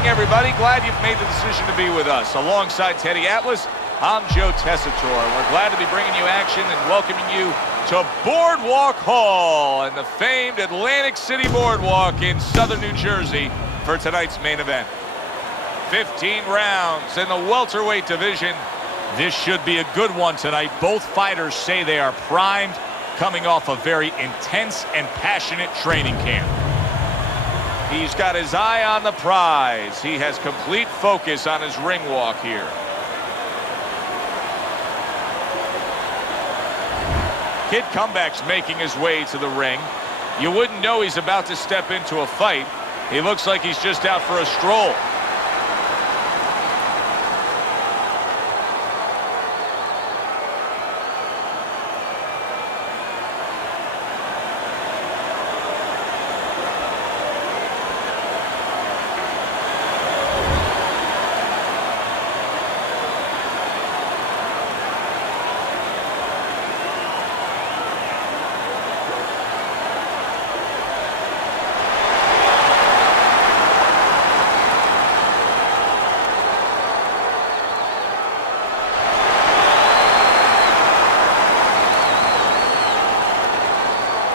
evening, everybody. Glad you've made the decision to be with us. Alongside Teddy Atlas, I'm Joe Tessitore. We're glad to be bringing you action and welcoming you to Boardwalk Hall and the famed Atlantic City Boardwalk in southern New Jersey for tonight's main event. 15 rounds in the welterweight division. This should be a good one tonight. Both fighters say they are primed, coming off a very intense and passionate training camp. He's got his eye on the prize. He has complete focus on his ring walk here. Kid Comeback's making his way to the ring. You wouldn't know he's about to step into a fight. He looks like he's just out for a stroll.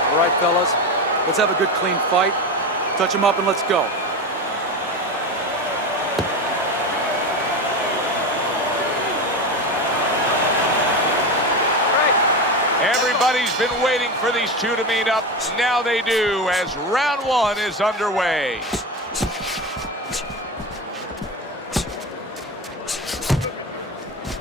All right, fellas, let's have a good, clean fight. Touch him up and let's go. Everybody's been waiting for these two to meet up. Now they do, as round one is underway.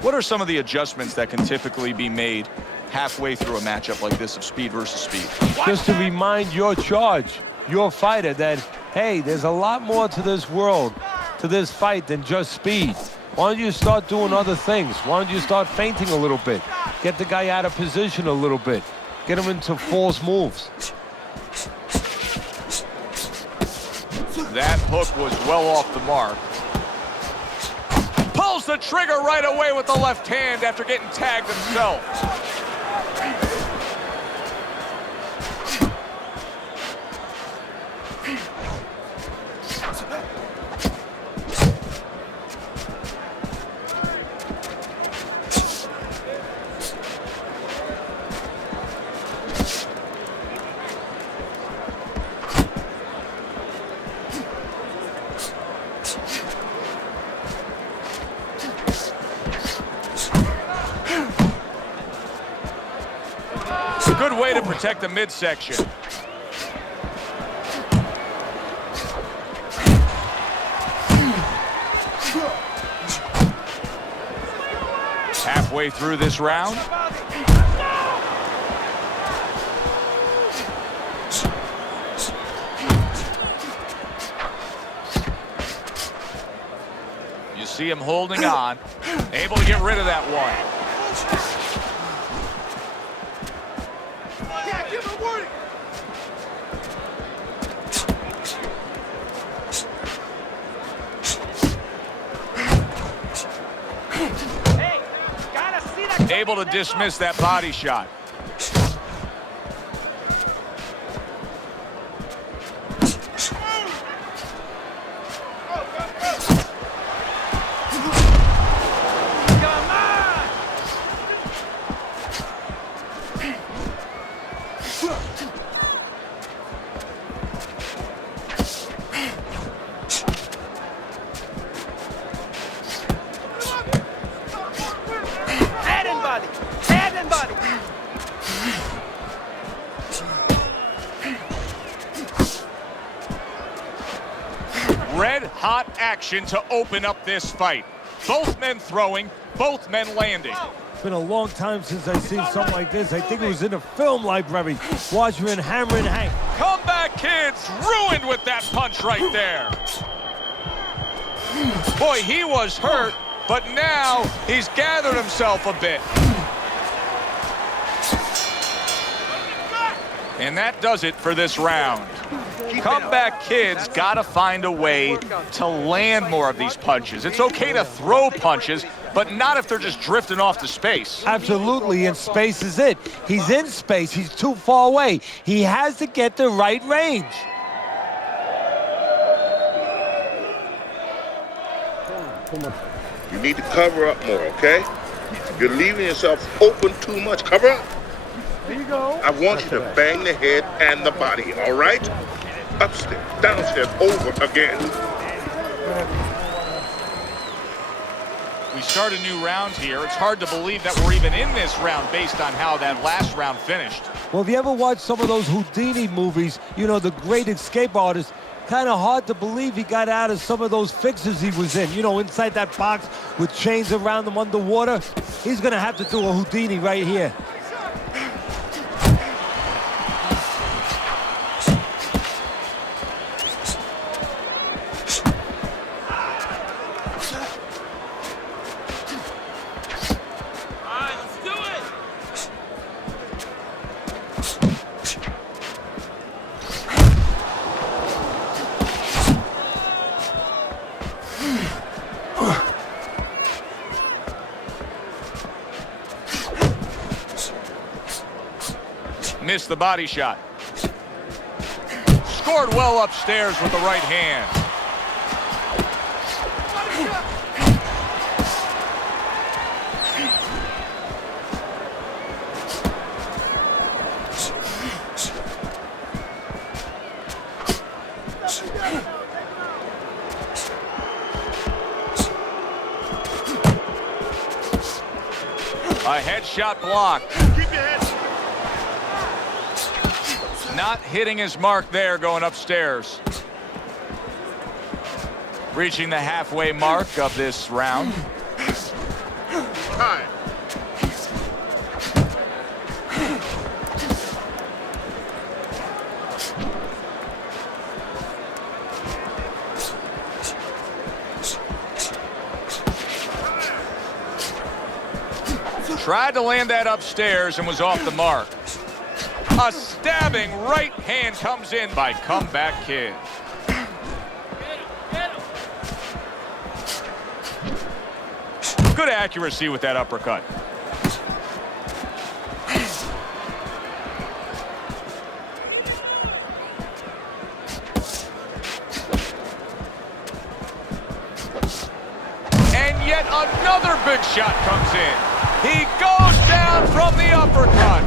What are some of the adjustments that can typically be made halfway through a matchup like this of speed versus speed? Just to remind your charge, your fighter, that, hey, there's a lot more to this world, to this fight than just speed. Why don't you start doing other things? Why don't you start feinting a little bit? Get the guy out of position a little bit. Get him into false moves. That hook was well off the mark. Pulls the trigger right away with the left hand after getting tagged himself. Good way to protect the midsection. Halfway through this round. You see him holding on, able to get rid of that one. Able to dismiss that body shot. Red-hot action to open up this fight. Both men throwing, both men landing. It's been a long time since I've seen something like this. I think it was in a film library. Watching Hammer and Hank. Comeback Kid's ruined with that punch right there. Boy, he was hurt, but now he's gathered himself a bit. And that does it for this round. Comeback Kid's got to find a way to land more of these punches. It's okay to throw punches, but not if they're just drifting off to space. Absolutely, and space is it. He's in space. He's too far away. He has to get the right range. You need to cover up more, okay? You're leaving yourself open too much. Cover up. There you go. I want you to bang the head and the body, all right? Upstairs, downstairs, over again. We start a new round here. It's hard to believe that we're even in this round based on how that last round finished. Well, if you ever watch some of those Houdini movies, you know, the great escape artist, kind of hard to believe he got out of some of those fixes he was in. You know, inside that box with chains around him underwater. He's going to have to do a Houdini right here. Missed the body shot. Scored well upstairs with the right hand. A headshot blocked. Keep your head. Not hitting his mark there, going upstairs. Reaching the halfway mark of this round. Time. Tried to land that upstairs and was off the mark. A stabbing right hand comes in by Comeback Kid. Good accuracy with that uppercut. And yet another big shot comes in. He goes down from the uppercut.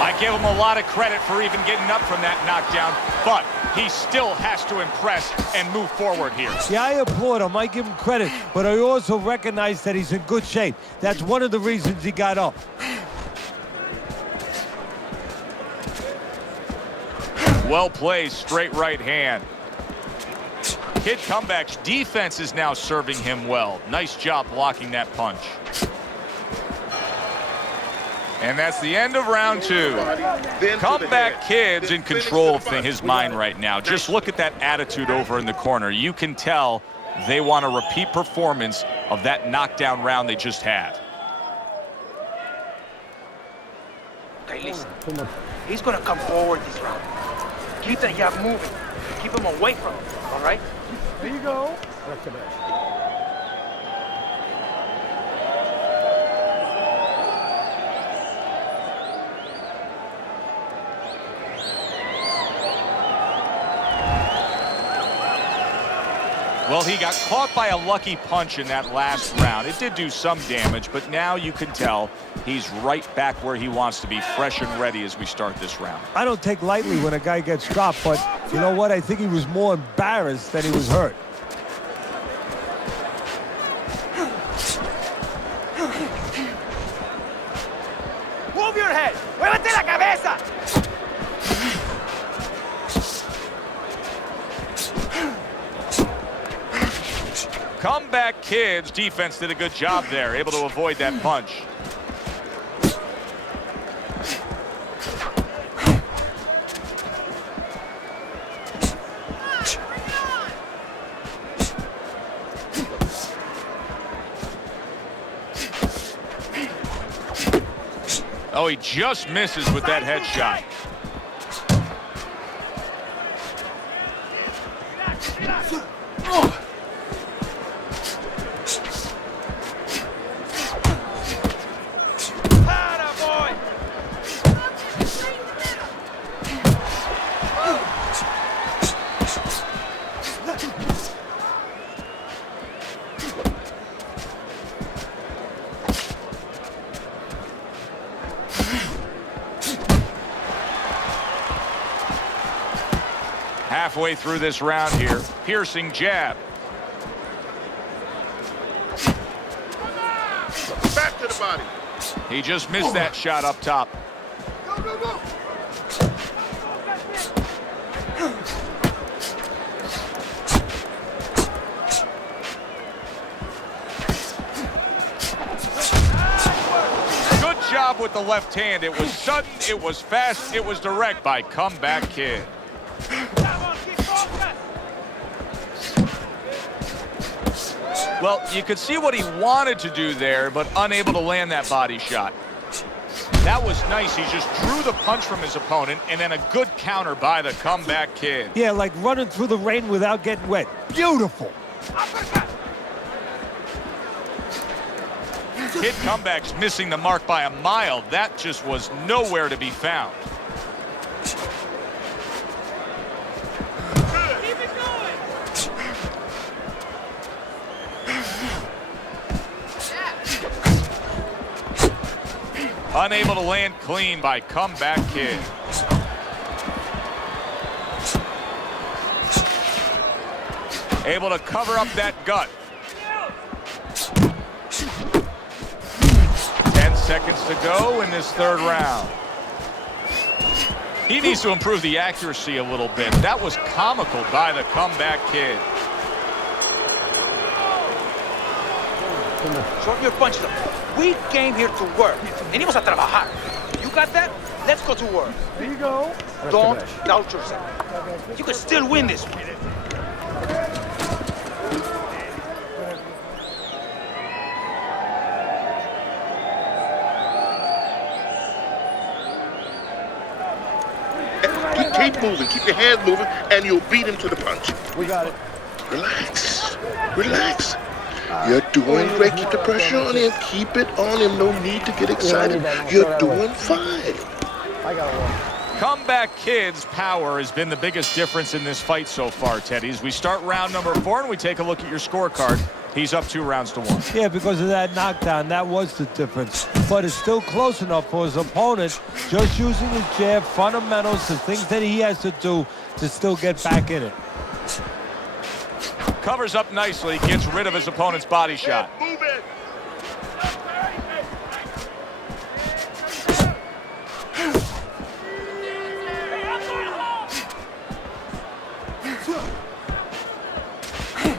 I give him a lot of credit for even getting up from that knockdown, but he still has to impress and move forward here. Yeah, I applaud him. I give him credit, but I also recognize that he's in good shape. That's one of the reasons he got up. Well placed, straight right hand. Kid Comeback's defense is now serving him well. Nice job blocking that punch. And that's the end of round two. Comeback Kid's in control of his mind right now. Just look at that attitude over in the corner. You can tell they want a repeat performance of that knockdown round they just had. Okay, listen. He's gonna come forward this round. Keep that jab moving. Keep him away from him, all right? There you go. Well, he got caught by a lucky punch in that last round. It did do some damage, but now you can tell he's right back where he wants to be, fresh and ready as we start this round. I don't take lightly when a guy gets dropped, but you know what? I think he was more embarrassed than he was hurt. Move your head. Muévete la cabeza. Comeback Kid's defense did a good job there, able to avoid that punch. Oh, he just misses with that headshot. Halfway through this round here, piercing jab. Back to the body. He just missed that shot up top. Go, go, go. Good job with the left hand. It was sudden, it was fast, it was direct by Comeback Kid. Well, you could see what he wanted to do there, but unable to land that body shot. That was nice. He just drew the punch from his opponent, and then a good counter by the Comeback Kid. Yeah, like running through the rain without getting wet. Beautiful. Kid Comeback's missing the mark by a mile. That just was nowhere to be found. Unable to land clean by Comeback Kid. Able to cover up that gut. 10 seconds to go in this third round. He needs to improve the accuracy a little bit. That was comical by the Comeback Kid. Shorten your punches up. We came here to work. Venimos a trabajar. You got that? Let's go to work. There you go. Don't doubt yourself. You can still win this one. Keep moving. Keep your hands moving, and you'll beat him to the punch. We got it. Relax. Relax. You're doing great. Keep the pressure on him. Keep it on him. No need to get excited. You're doing fine. I got one. Comeback Kid's power has been the biggest difference in this fight so far, Teddy. As we start round number 4 and we take a look at your scorecard, he's up 2 rounds to 1. Yeah, because of that knockdown, that was the difference. But it's still close enough for his opponent, just using his jab, fundamentals, the things that he has to do to still get back in it. Covers up nicely, gets rid of his opponent's body shot. Move it.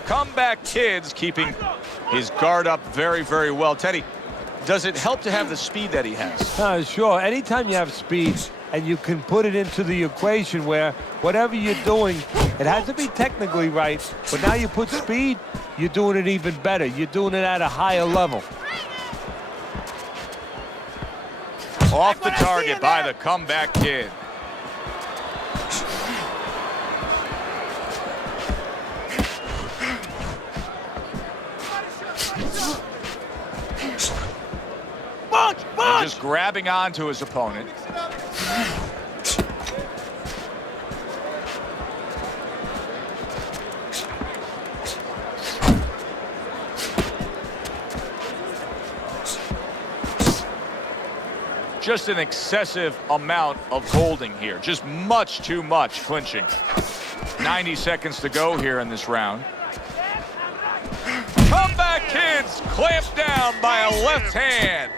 Comeback Kid's keeping his guard up very, very well. Teddy, does it help to have the speed that he has? Sure. Anytime you have speed and you can put it into the equation where whatever you're doing, it has to be technically right, but now you put speed, you're doing it even better. You're doing it at a higher level. Off the target by the Comeback Kid. Punch! Punch! Just grabbing onto his opponent. Just an excessive amount of holding here. Just much too much clinching. 90 seconds to go here in this round. Comeback Kids clamped down by a left hand.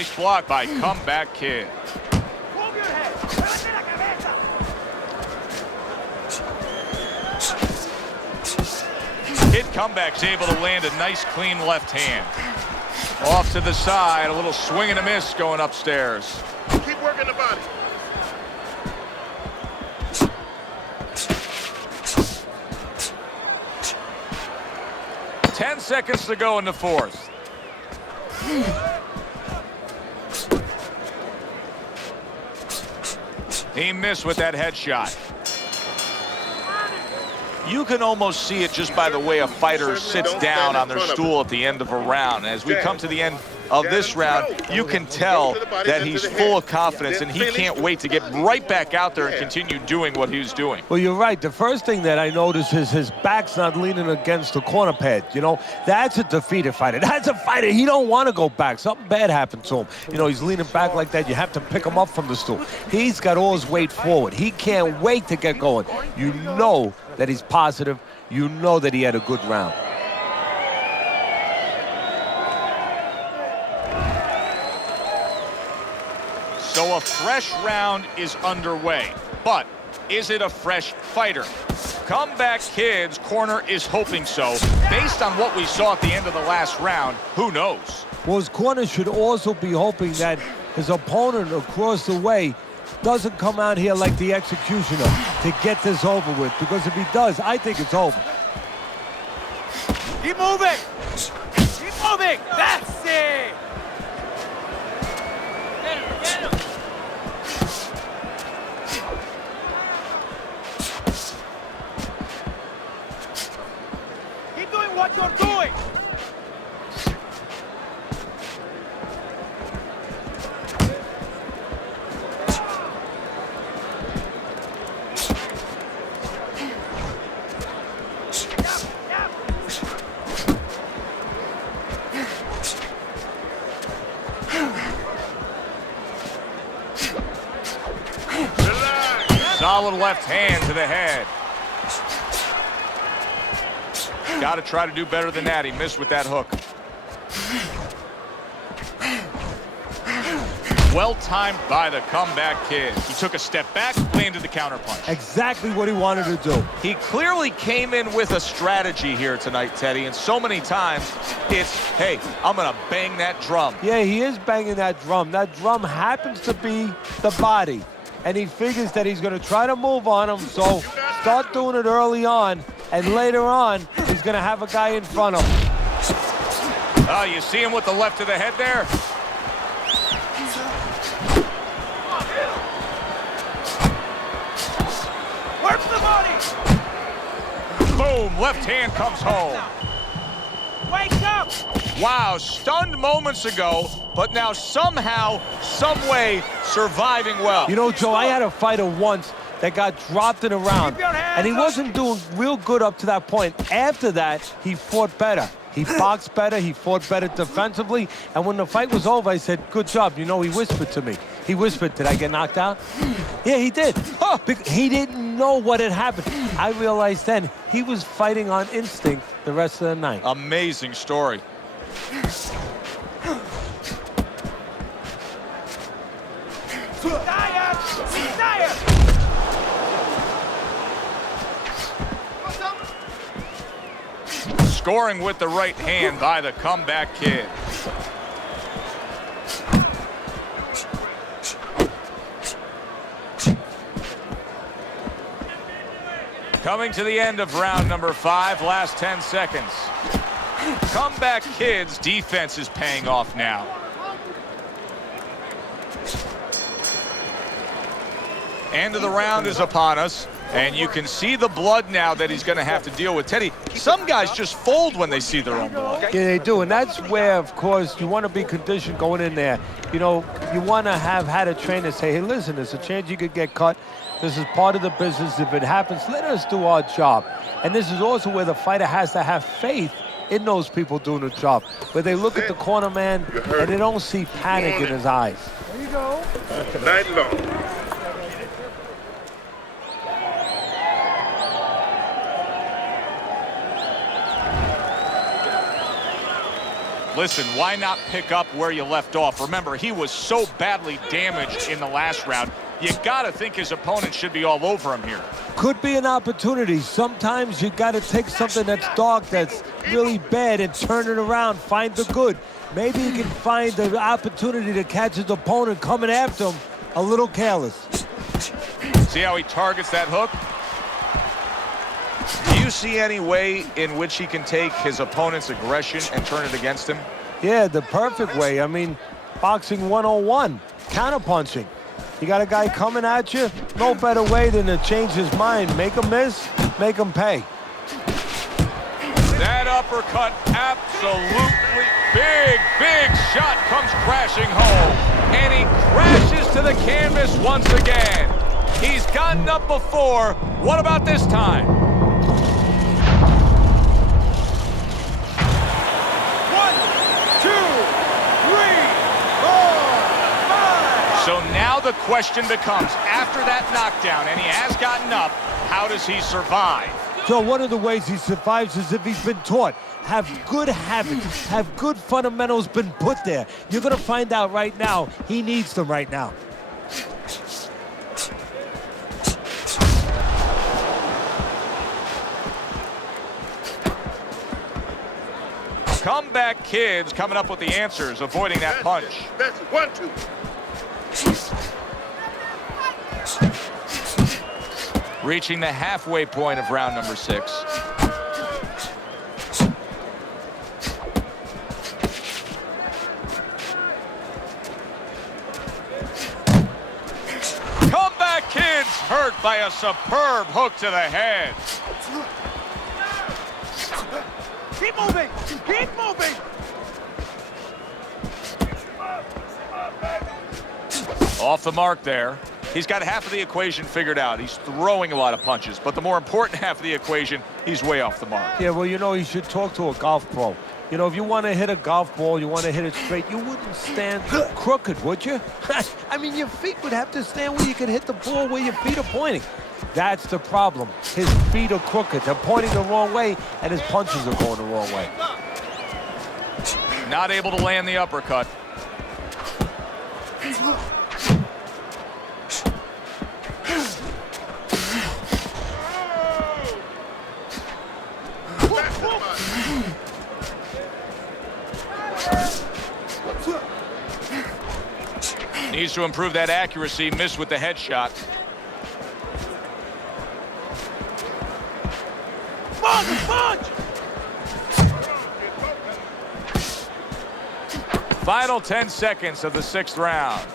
Nice block by Comeback Kid. Move your head. Levante la cabeza. Kid Comeback's able to land a nice, clean left hand. Off to the side, a little swing and a miss going upstairs. Keep working the body. Ten seconds to go in the fourth. He missed with that headshot. You can almost see it just by the way a fighter sits down on their stool at the end of a round. As we come to the end of this round, you can tell that he's full of confidence and he can't wait to get right back out there and continue doing what he's doing. Well, you're right. The first thing that I notice is his back's not leaning against the corner pad. You know, that's a defeated fighter. That's a fighter. He don't want to go back. Something bad happened to him. You know, he's leaning back like that. You have to pick him up from the stool. He's got all his weight forward. He can't wait to get going. You know that he's positive. You know that he had a good round. So a fresh round is underway, but is it a fresh fighter? Comeback Kid's corner is hoping so. Based on what we saw at the end of the last round, who knows? Well, his corner should also be hoping that his opponent across the way doesn't come out here like the executioner to get this over with, because if he does, I think it's over. Keep moving. Keep moving. That's it. Get him. Keep doing what you're doing. Solid left hand to the head. Got to try to do better than that. He missed with that hook. Well timed by the Comeback Kid. He took a step back, landed the counterpunch. Exactly what he wanted to do. He clearly came in with a strategy here tonight, Teddy, and so many times it's, hey, I'm going to bang that drum. Yeah, he is banging that drum. That drum happens to be the body. And he figures that he's going to try to move on him, so start doing it early on, and later on, he's going to have a guy in front of him. Oh, you see him with the left of the head there? Work the body. Boom, left hand comes home. Wake up. Wow, stunned moments ago, but now somehow, some way, surviving well. You know, Joe, I had a fighter once that got dropped in a round, and he wasn't doing real good up to that point. After that, he fought better. He boxed better, he fought better defensively, and when the fight was over, I said, good job. You know, he whispered to me. He whispered, did I get knocked out? Yeah, he did. Huh. He didn't know what had happened. I realized then he was fighting on instinct the rest of the night. Amazing story. Scoring with the right hand by the Comeback Kid. Coming to the end of round number 5, last 10 seconds. Comeback Kid's defense is paying off now. End of the round is upon us, and you can see the blood now that he's going to have to deal with. Teddy, some guys just fold when they see their own blood. Yeah, they do, and that's where, of course, you want to be conditioned going in there. You know, you want to have had a trainer say, hey, listen, there's a chance you could get cut. This is part of the business. If it happens, let us do our job. And this is also where the fighter has to have faith in those people doing the job, where they look at the corner man and they don't see panic in his eyes. There you go. Night long. Listen, why not pick up where you left off? Remember, he was so badly damaged in the last round. You got to think his opponent should be all over him here. Could be an opportunity. Sometimes you got to take something that's dark, that's really bad, and turn it around, find the good. Maybe he can find the opportunity to catch his opponent coming after him a little careless. See how he targets that hook? Do you see any way in which he can take his opponent's aggression and turn it against him? Yeah, the perfect way. I mean, boxing 101, counterpunching. You got a guy coming at you, no better way than to change his mind. Make him miss, make him pay. That uppercut, absolutely big shot comes crashing home. And he crashes to the canvas once again. He's gotten up before. What about this time? 1, 2, 3, 4, 5. So now the question becomes, after that knockdown, and he has gotten up, how does he survive? So one of the ways he survives is if he's been taught. Have good habits, have good fundamentals been put there. You're going to find out right now, he needs them right now. Comeback Kids coming up with the answers, avoiding that punch. That's it. 1, 2. Reaching the halfway point of round number 6. Comeback Kids hurt by a superb hook to the head. Keep moving! Keep moving! Off the mark there. He's got half of the equation figured out. He's throwing a lot of punches, but the more important half of the equation, he's way off the mark. Yeah, well, you know, you should talk to a golf pro. You know, if you want to hit a golf ball, you want to hit it straight, you wouldn't stand crooked, would you? I mean, your feet would have to stand where you can hit the ball where your feet are pointing. That's the problem. His feet are crooked. They're pointing the wrong way, and his punches are going the wrong way. Not able to land the uppercut. Needs to improve that accuracy. Missed with the headshot. Punch! Final 10 seconds of the 6th round.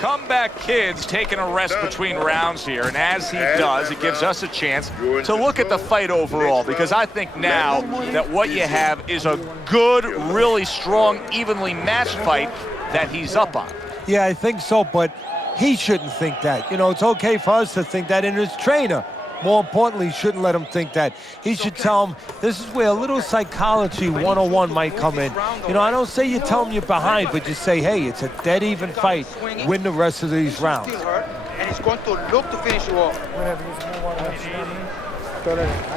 Comeback Kids taking a rest between rounds here, and as he does, it gives us a chance to look at the fight overall, because I think now that what you have is a good, really strong, evenly matched fight that he's up on. Yeah, I think so, but he shouldn't think that. You know, it's okay for us to think that, and his trainer, more importantly, shouldn't let him think that. He should tell him this is where a little psychology 101 might come in. You know, I don't say you tell him you're behind, but you say, hey, it's a dead even fight. Win the rest of these rounds. And he's going to look to finish you off. I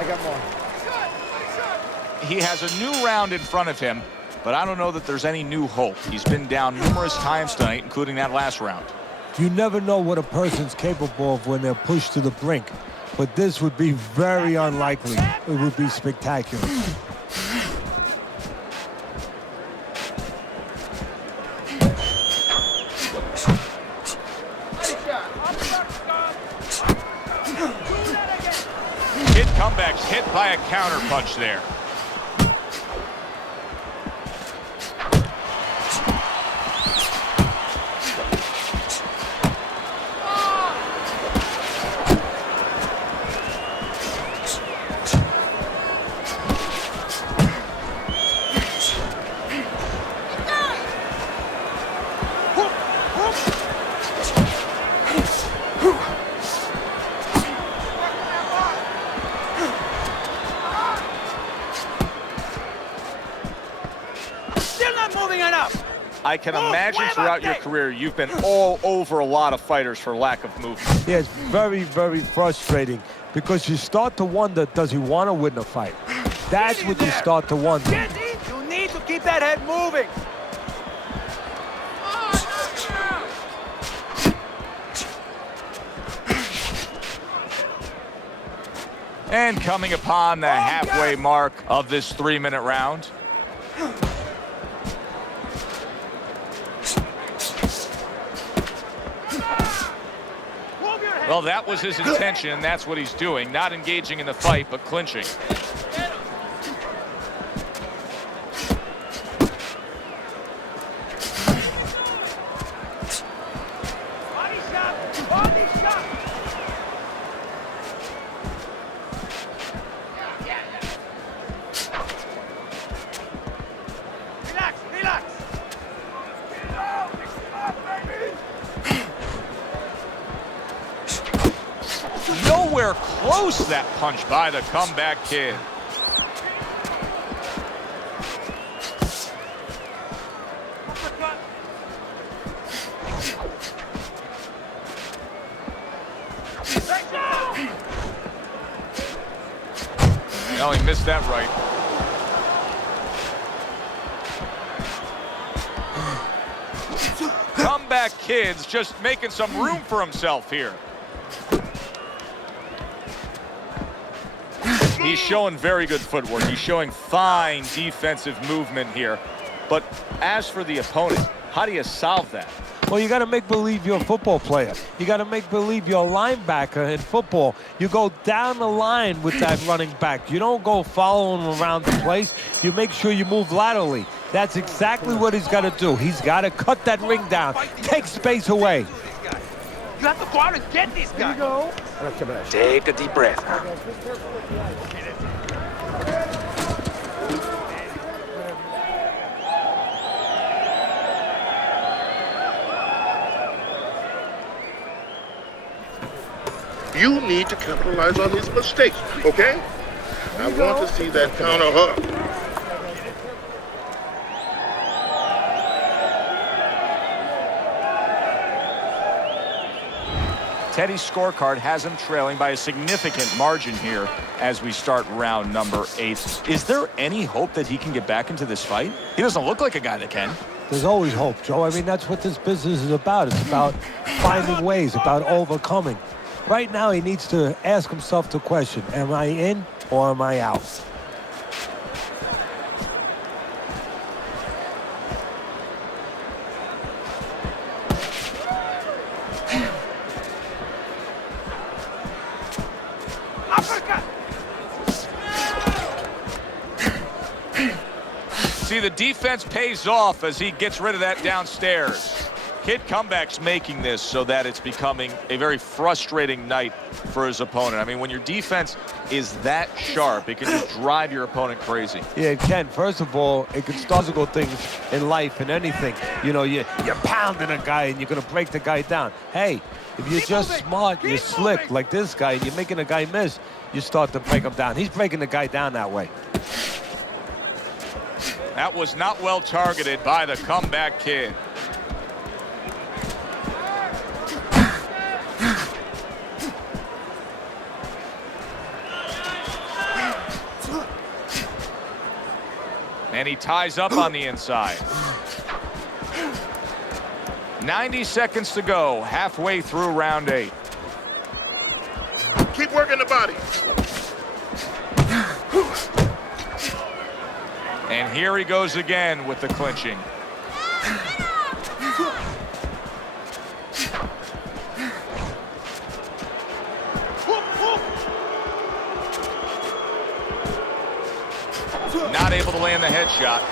got more. He has a new round in front of him, but I don't know that there's any new hope. He's been down numerous times tonight, including that last round. You never know what a person's capable of when they're pushed to the brink. But this would be very unlikely. It would be spectacular. Kid comebacks hit by a counter punch there. I can imagine throughout your career you've been all over a lot of fighters for lack of movement. Yeah, it's very, very frustrating because you start to wonder, does he want to win the fight? That's what you start to wonder. You need to keep that head moving. And coming upon the halfway mark of this 3-minute round. Well, that was his intention, and that's what he's doing. Not engaging in the fight, but clinching. Body shot! Body shot! Relax, relax! Nowhere close, that punch by the comeback kid. No, he missed that right. Comeback kid's just making some room for himself here. He's showing very good footwork. He's showing fine defensive movement here. But as for the opponent, how do you solve that? Well, you got to make believe you're a football player. You got to make believe you're a linebacker in football. You go down the line with that running back. You don't go following him around the place. You make sure you move laterally. That's exactly what he's got to do. He's got to cut that ring down, take space away. You have to go out and get this guy. Go. Take a deep breath. You need to capitalize on his mistakes, okay? I want to see that counter hook. Teddy's scorecard has him trailing by a significant margin here as we start round number 8. Is there any hope that he can get back into this fight? He doesn't look like a guy that can. There's always hope, Joe. I mean, that's what this business is about. It's about finding ways, about overcoming. Right now, he needs to ask himself the question, am I in or am I out? See, the defense pays off as he gets rid of that downstairs. Kid Comeback's making this so that it's becoming a very frustrating night for his opponent. I mean, when your defense is that sharp, it can just drive your opponent crazy. Yeah, it can. First of all, it can start to go things in life and anything. You know, you're pounding a guy and you're going to break the guy down. Hey, if you're just smart, you're slick like this guy, and you're making a guy miss, you start to break him down. He's breaking the guy down that way. That was not well targeted by the Comeback Kid. And he ties up on the inside. 90 seconds to go, halfway through round 8. Keep working the body. And here he goes again with the clinching. Not able to land the headshot.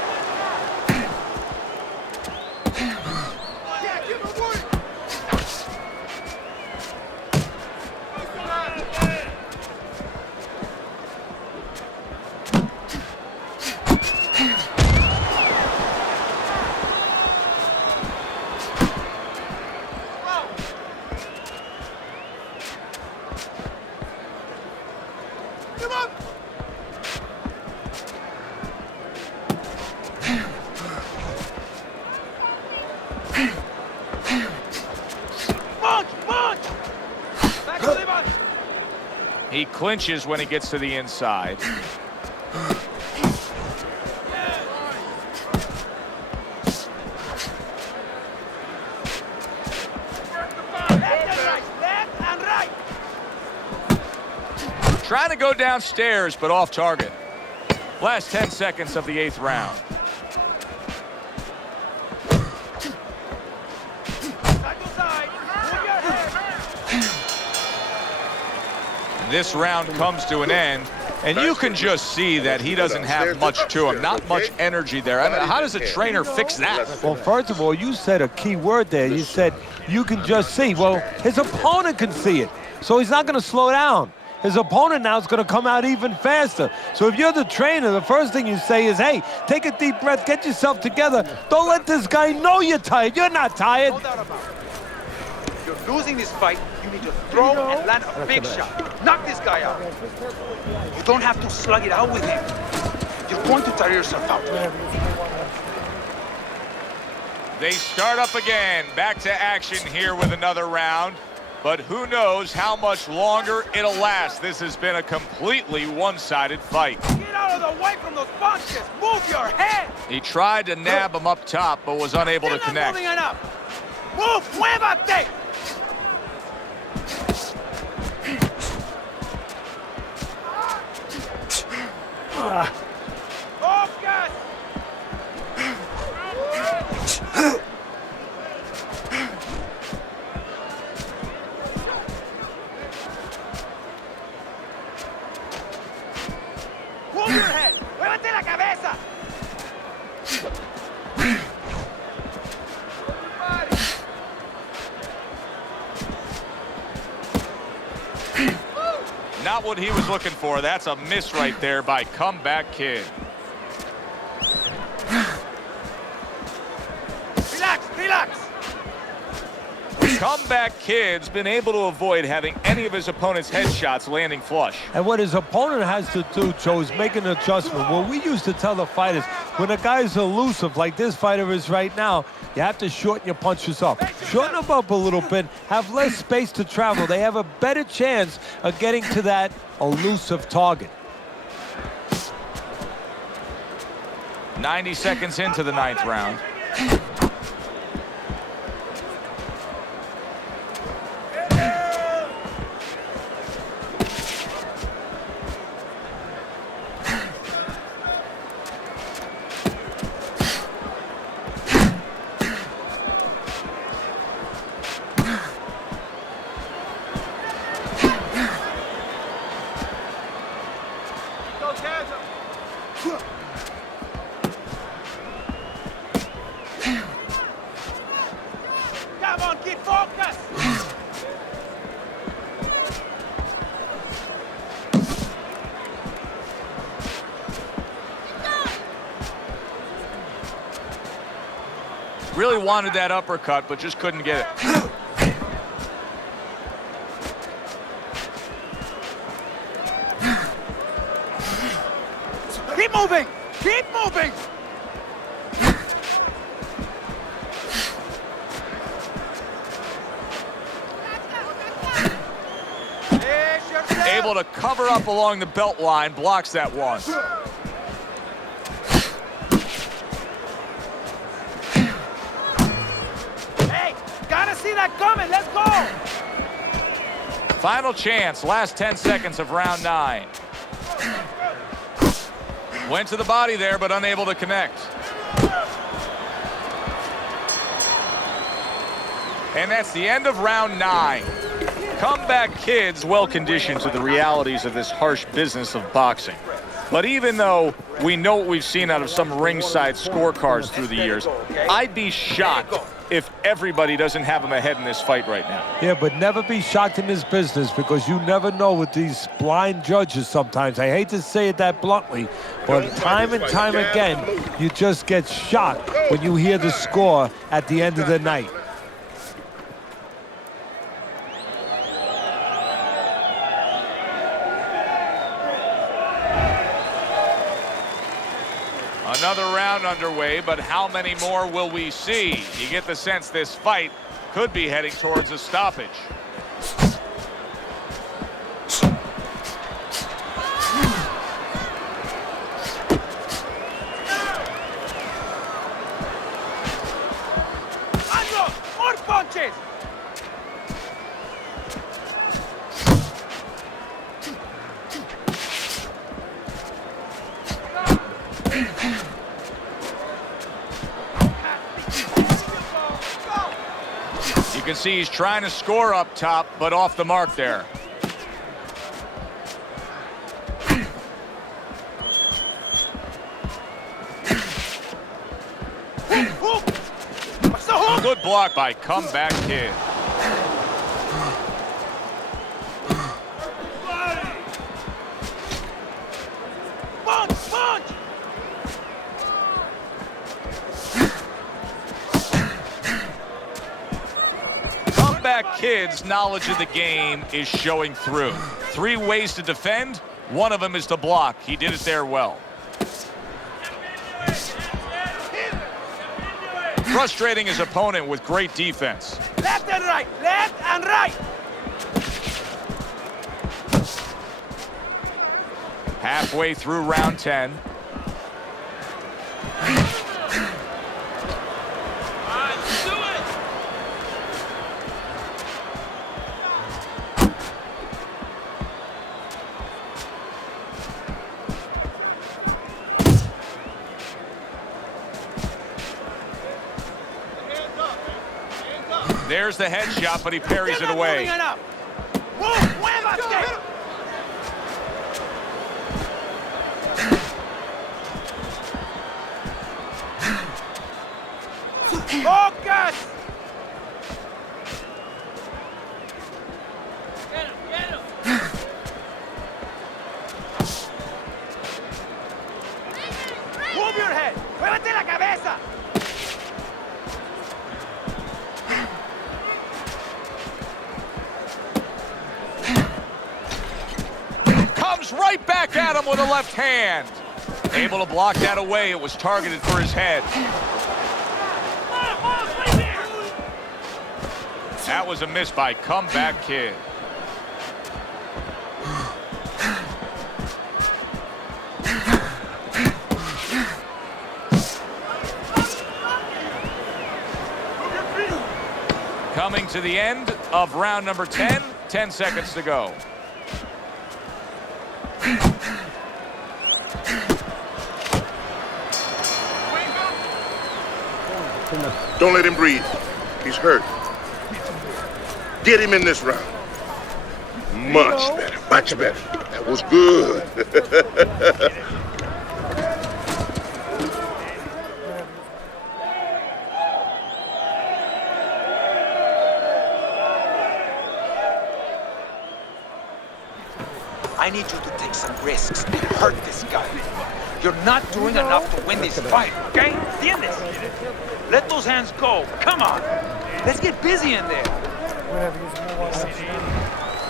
He clinches when he gets to the inside. Trying to go downstairs, but off target. Last 10 seconds of the 8th round. This round comes to an end, and you can just see that he doesn't have much to him. Not much energy there. I mean, how does a trainer fix that? Well, first of all, you said a key word there. You said you can just see. Well, his opponent can see it, so he's not going to slow down. His opponent now is going to come out even faster. So if you're the trainer, the first thing you say is, hey, take a deep breath, get yourself together. Don't let this guy know you're tired. You're not tired. No doubt about it. If you're losing this fight, you need to throw and land a big shot. Knock this guy out. You don't have to slug it out with him. You're going to tire yourself out. They start up again. Back to action here with another round. But who knows how much longer it'll last. This has been a completely one-sided fight. Get out of the way from those punches. Move your head. He tried to nab him up top, but was unable to connect. Moving enough. Move, muévate. Focus. Move your head. Muévate la cabeza. Not what he was looking for. That's a miss right there by Comeback Kid. Relax, relax. Comeback Kid's been able to avoid having any of his opponent's headshots landing flush. And what his opponent has to do, Joe, is make an adjustment. Well, we used to tell the fighters, when a guy's elusive like this fighter is right now, you have to shorten your punches up. Shorten them up a little bit, have less space to travel. They have a better chance of getting to that elusive target. 90 seconds into the 9th round. Come on, keep focused. Really wanted that uppercut, but just couldn't get it. Keep moving. Keep moving. Able to cover up along the belt line, blocks that one. Hey, gotta see that coming. Let's go. Final chance, last 10 seconds of round 9. Went to the body there, but unable to connect. And that's the end of round 9. Comeback Kid's well conditioned to the realities of this harsh business of boxing. But even though we know what we've seen out of some ringside scorecards through the years, I'd be shocked if everybody doesn't have him ahead in this fight right now. Yeah, but never be shocked in this business because you never know with these blind judges sometimes. I hate to say it that bluntly, but time and time again, you just get shocked when you hear the score at the end of the night. Another round underway, but how many more will we see? You get the sense this fight could be heading towards a stoppage. punches! You can see he's trying to score up top, but off the mark there. Good block by Comeback Kid. Punch! Punch! Comeback Kid's knowledge of the game is showing through. 3 ways to defend. One of them is to block. He did it there well. Frustrating his opponent with great defense. Left and right! Left and right! Halfway through round 10. There's the headshot, but he parries it away. Focus! Move your head! ¡Muévete la cabeza! Comes right back at him with a left hand. Able to block that away. It was targeted for his head. That was a miss by Comeback Kid. Coming to the end of round number 10. 10 seconds to go. Don't let him breathe. He's hurt. Get him in this round. Much better. Much better. That was good. I need you to take some risks and hurt this guy. You're not doing enough to win this fight, okay? ¿Entiendes? Let those hands go. Come on. Let's get busy in there.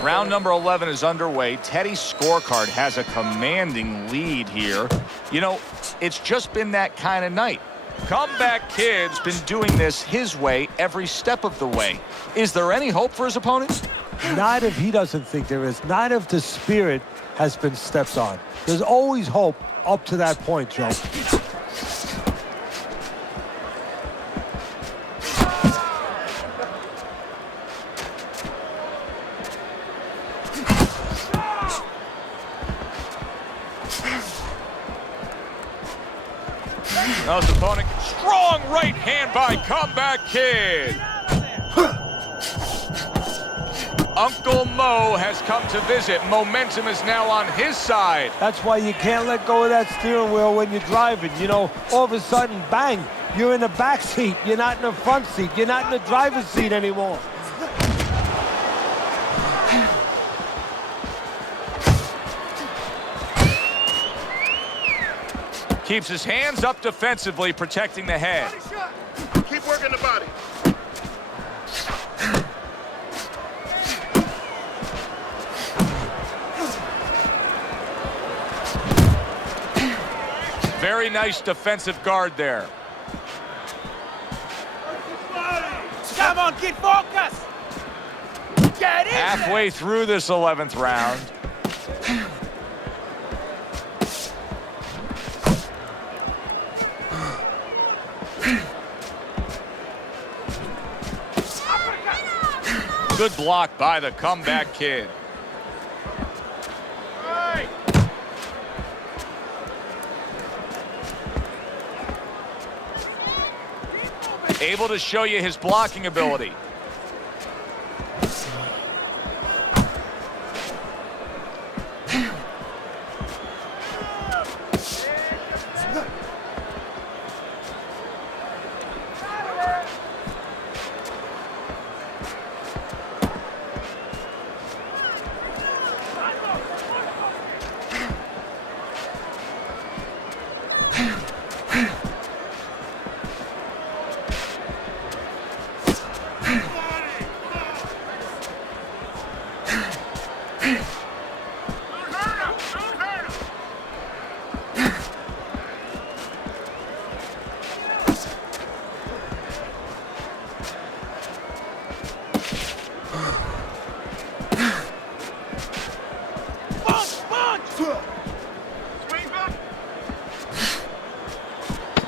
Round number 11 is underway. Teddy's scorecard has a commanding lead here. You know, it's just been that kind of night. Comeback Kid's been doing this his way every step of the way. Is there any hope for his opponent? Not if he doesn't think there is. Not if the spirit has been stepped on. There's always hope up to that point, Joe. Now his opponent, strong right hand by Comeback Kid. Uncle Mo has come to visit. Momentum is now on his side. That's why you can't let go of that steering wheel when you're driving. You know, all of a sudden, bang, you're in the back seat. You're not in the front seat. You're not in the driver's seat anymore. Keeps his hands up defensively, protecting the head. Keep working the body. Very nice defensive guard there. Come on, kid, focus! Get in Halfway through this 11th round. Good block by the comeback kid. Able to show you his blocking ability.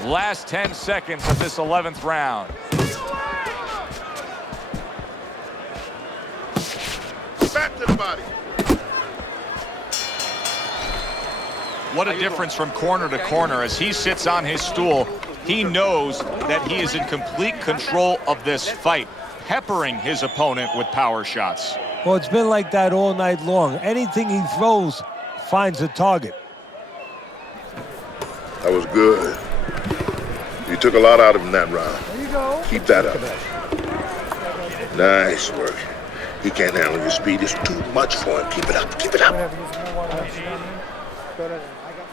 Last 10 seconds of this 11th round. Back to the body. What a difference from corner to corner. As he sits on his stool, he knows that he is in complete control of this fight, peppering his opponent with power shots. Well, it's been like that all night long. Anything he throws finds a target. That was good. You took a lot out of him that round. There you go. Keep that up. Nice work. He can't handle your speed. It's too much for him. Keep it up. Keep it up. Whatever, use more water when you're done here. Go to, I got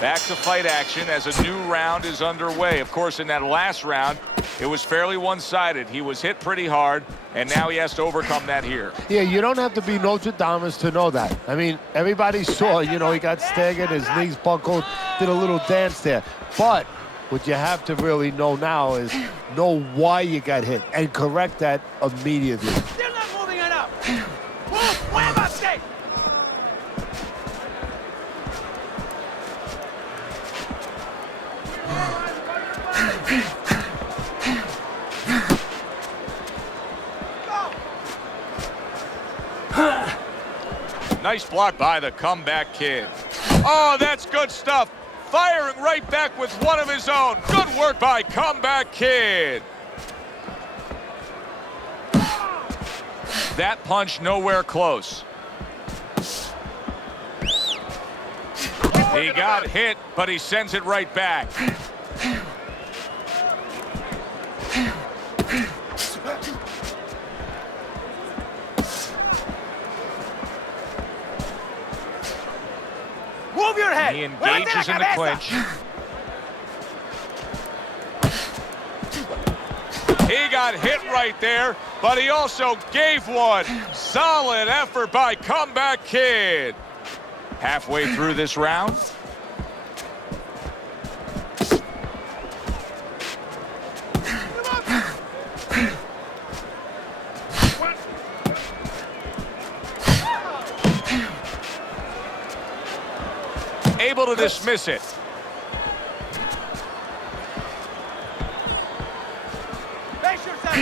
Back to fight action as a new round is underway. Of course, in that last round, it was fairly one-sided. He was hit pretty hard, and now he has to overcome that here. Yeah, you don't have to be Nostradamus to know that. I mean, everybody saw, you know, he got staggered, his knees buckled, did a little dance there. But what you have to really know now is know why you got hit and correct that immediately. Still not moving enough. Move, muévase. Nice block by the comeback kid. Oh, that's good stuff. Firing right back with one of his own. Good work by comeback kid. That punch nowhere close. He got hit, but he sends it right back. Move your head. He engages in the clinch. He got hit right there, but he also gave one. Solid effort by comeback kid. Halfway through this round. Able to dismiss it. Face yourself.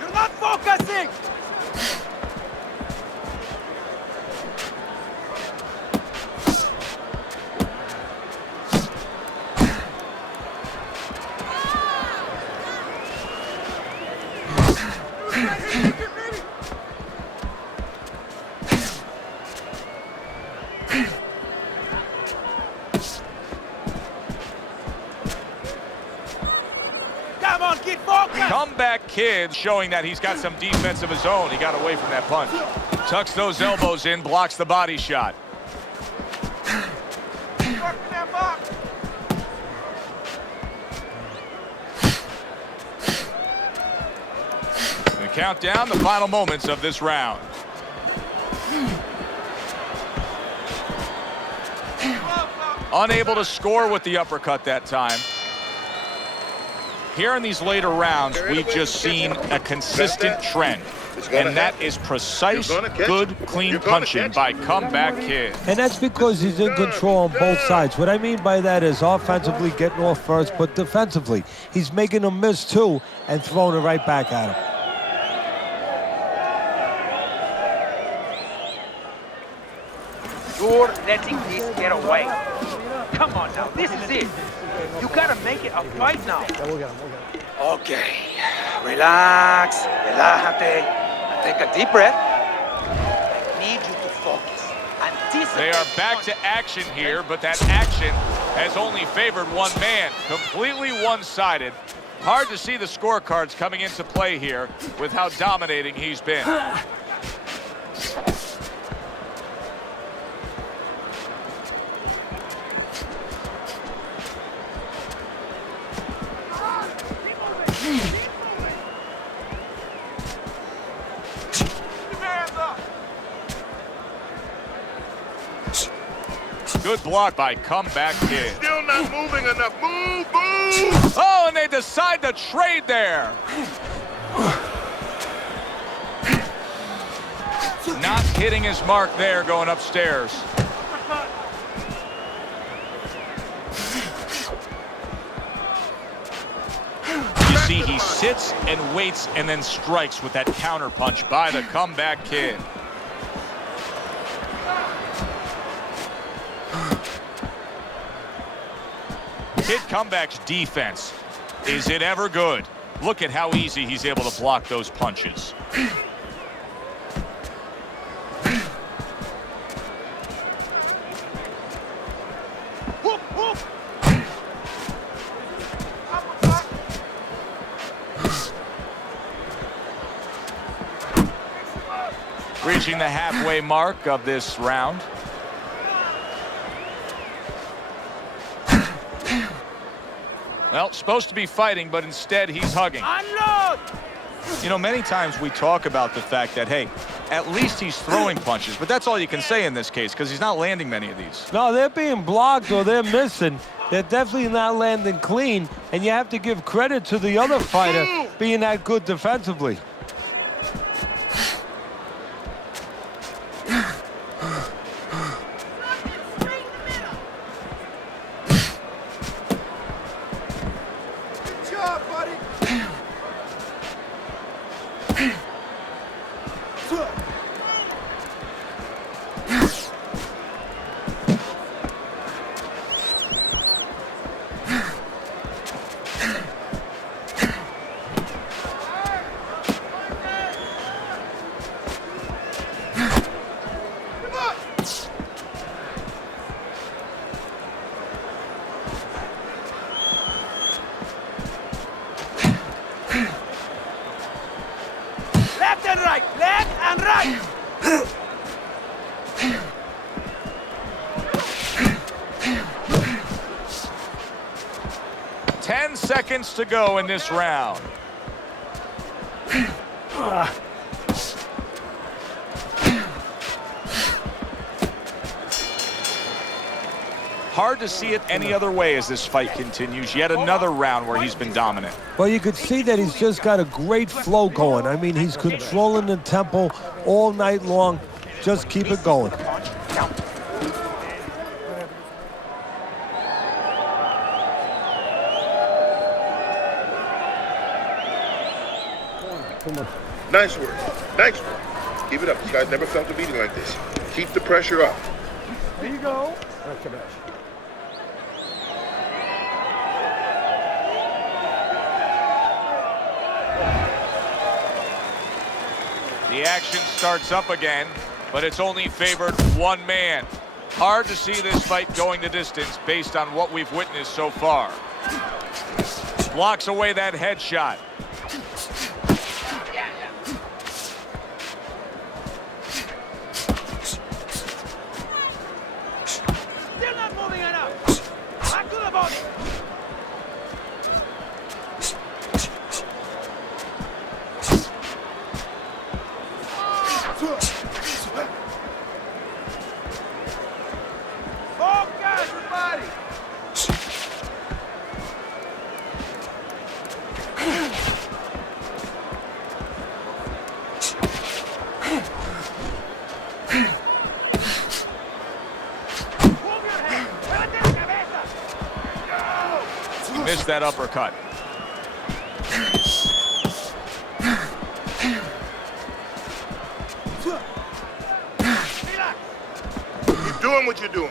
You're not focusing. Come on, get focused. Comeback kid showing that he's got some defense of his own. He got away from that punch. Tucks those elbows in, blocks the body shot. Working that box. We count down the final moments of this round. Unable to score with the uppercut that time. Here in these later rounds, we've just seen a consistent trend, and that is precise, good, clean punching by Comeback Kid. And that's because he's in control on both sides. What I mean by that is offensively getting off first, but defensively, he's making them miss too and throwing it right back at him. You're letting this get away. Come on now, this is it. You gotta make it a fight now. Okay, relax, relájate, and take a deep breath. I need you to focus. Anticipate. They are back to action here, but that action has only favored one man, completely one-sided. Hard to see the scorecards coming into play here with how dominating he's been. Good block by Comeback Kid. Still not moving enough. Move, move! Oh, and they decide to trade there. Not hitting his mark there going upstairs. You see, he sits and waits and then strikes with that counter punch by the Comeback Kid. Kid Comeback's defense, is it ever good? Look at how easy he's able to block those punches. Reaching the halfway mark of this round. Well, supposed to be fighting, but instead he's hugging. Unload! You know, many times we talk about the fact that, hey, at least he's throwing punches, but that's all you can say in this case because he's not landing many of these. No, they're being blocked or they're missing. They're definitely not landing clean, and you have to give credit to the other fighter being that good defensively. Left and right, left and right. 10 seconds to go in this round. Hard to see it any other way as this fight continues. Yet another round where he's been dominant. Well, you could see that he's just got a great flow going. I mean, he's controlling the tempo all night long. Just keep it going. Nice work. Nice work. Keep it up. These guys never felt a beating like this. Keep the pressure up. There you go. The action starts up again, but it's only favored one man. Hard to see this fight going the distance based on what we've witnessed so far. Blocks away that headshot. Still not moving enough. Back to the body. Focus, everybody. Missed that uppercut. Keep doing what you're doing.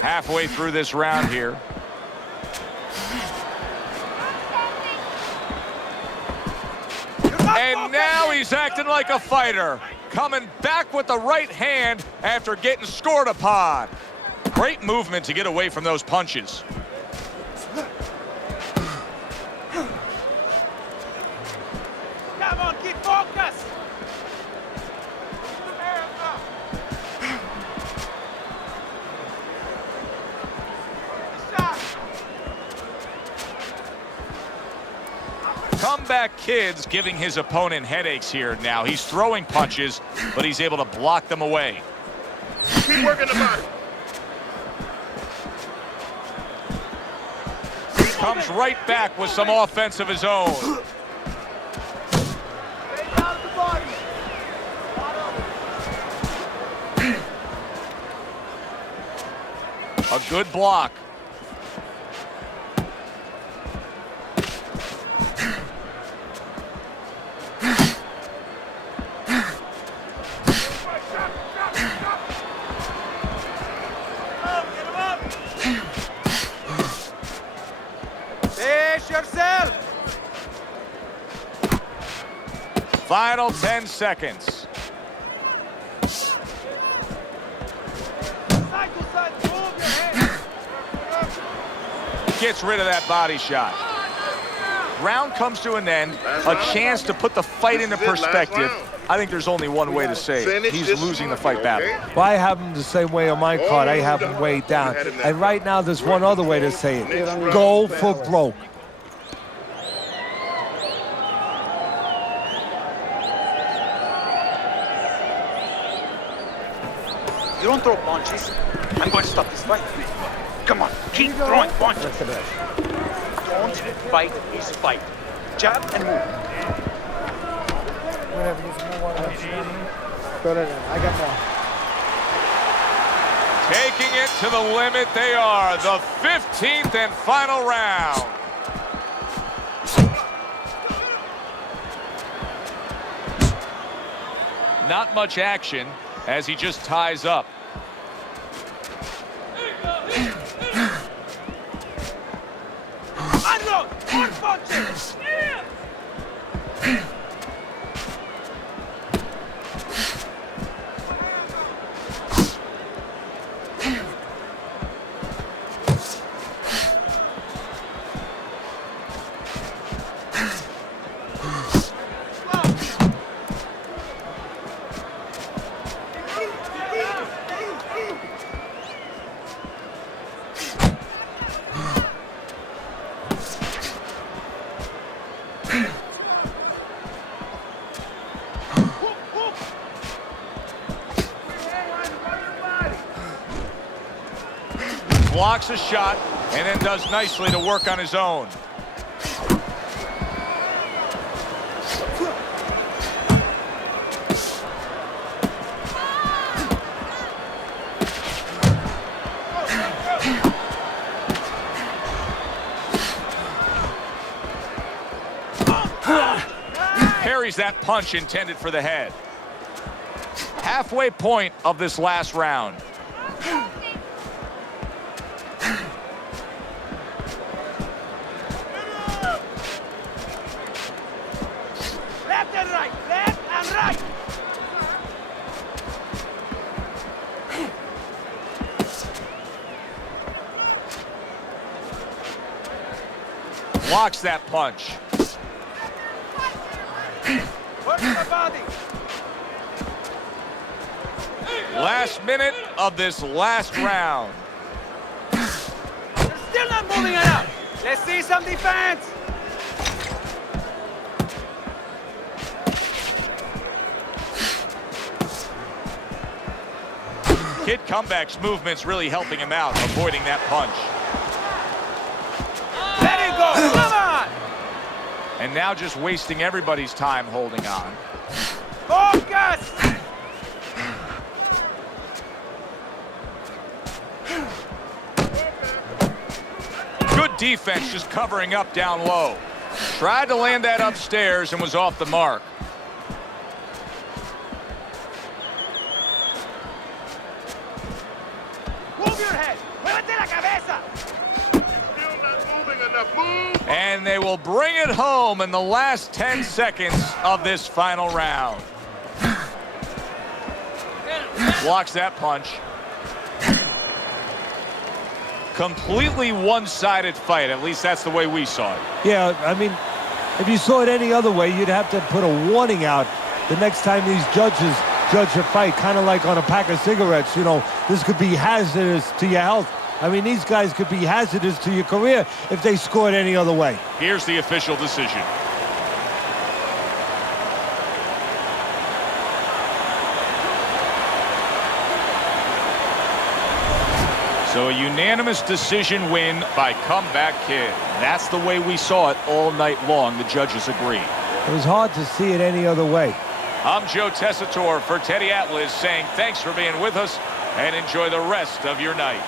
Halfway through this round here. And now he's acting like a fighter. Coming back with the right hand after getting scored upon. Great movement to get away from those punches. Come on, keep focused. Comeback Kid's giving his opponent headaches here now. He's throwing punches, but he's able to block them away. Keep working the body. Comes right back with some offense of his own. A good block. Final 10 seconds. Gets rid of that body shot. Round comes to an end. A chance to put the fight into perspective. I think there's only one way to say it. He's losing the fight battle. Well, I have him the same way on my card. I have him way down. And right now, there's one other way to say it. Go for broke. You don't throw punches. I'm going to stop this fight. Come on, keep throwing punches. Don't fight his fight. Jab and move. Whatever, just move on. Go to them. I got more. Taking it to the limit, they are. The 15th and final round. Not much action as he just ties up. Unload! More punches! Blocks a shot and then does nicely to work on his own. Parries that punch intended for the head. Halfway point of this last round. Left and right, left and right. Blocks that punch. Work the body. Last minute of this last round. They're still not moving enough. Let's see some defense. Kid Comeback's movement's really helping him out, avoiding that punch. Let it go! Come on! And now just wasting everybody's time holding on. Focus! Good defense, just covering up down low. Tried to land that upstairs and was off the mark. Move your head! Muévete la cabeza! Still not moving enough. Move. And they will bring it home in the last 10 seconds of this final round. Blocks that punch. Completely one-sided fight. At least that's the way we saw it. Yeah, I mean, if you saw it any other way, you'd have to put a warning out the next time these judges judge a fight, kind of like on a pack of cigarettes. You know, this could be hazardous to your health. I mean, these guys could be hazardous to your career if they scored any other way. Here's the official decision. So a unanimous decision win by Comeback Kid. That's the way we saw it all night long. The judges agree. It was hard to see it any other way. I'm Joe Tessitore for Teddy Atlas saying thanks for being with us and enjoy the rest of your night.